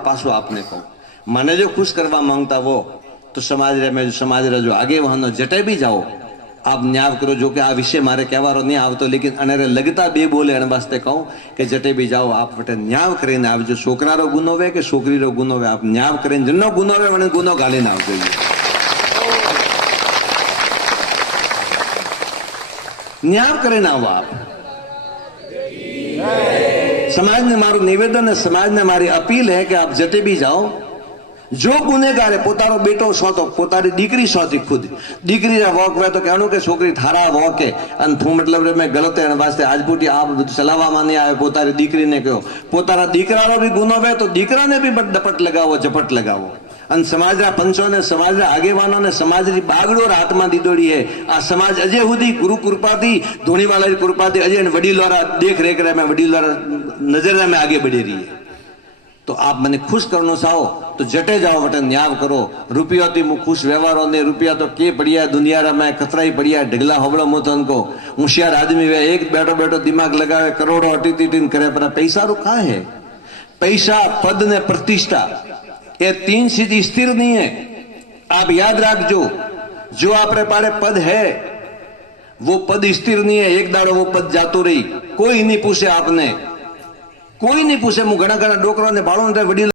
पासो आपने कहो मने जो खुश करवा मांगता वो तो समाज रे में समाज रे जो आगे वहां जटे भी जाओ आप न्याय करो। जो कि आ विषय मारे कहवारो नहीं आवतो लेकिन अनेरे लगता बे बोले एने वास्ते कहूं कि जटे भी जाओ आप वटे न्याय करीने आवजो। छोकरा रो गुनो वे के छोकरी रो गुनो वे आप न्याय करीने जनो गुनो वे वने गुनो गालीने आवजो। न्याय करीने आवो आप। समाज ने मारू निवेदन है, समाज ने मारी अपील है कि आप जटे भी जाओ जो गुनेगार है पोतारो बेटो सोतो पोतारी दीकरी सोती खुद दीकरी रा वॉक वे तो कहणो के छोकरी थारा वॉक है अन थू मतलब रे मैं गलत है वास्ते આજપૂટી आप चलावा माने आवे पोतारी दीकरी ने कहो पोतारा दीकरानो भी गुनो वे तो दीकरा ने भी डपट लगावो झपट लगावो। अन समाज रा पंचो ने समाज रा आगेवानो ने समाज री बागडो हाथमां दीदोड़ी है। आ समाज अजय हुदी गुरु कृपाथी धोनीवाला री कृपाथी अजय वडीलोरा देख रेख रे में वडीलोरा नजर में आगे बढ़ी रही है। तो आप मने खुश करनो चाहो तो जटे जाओ वटे न्याय करो। रुपया थी मु खुश व्यवहारों ने रुपया तो के पड़िया दुनिया रा में कतरा ही पड़िया ढगला होबड़ो मोतन को होशियार आदमी वे एक बैठो बैठो दिमाग लगावे करोड़ों अटीन करे पर पैसा रो कहाँ है। पैसा पद ने प्रतिष्ठा ये तीन चीज स्थिर नहीं है। आप याद रखजो जो आपरे पाड़े पद है वो पद स्थिर नहीं है। एक दाड़ो वो पद जातो रही कोई नहीं पूछे आपने कोई नहीं पूछे। मु घना घना डोकरा ने बाळो ने वडील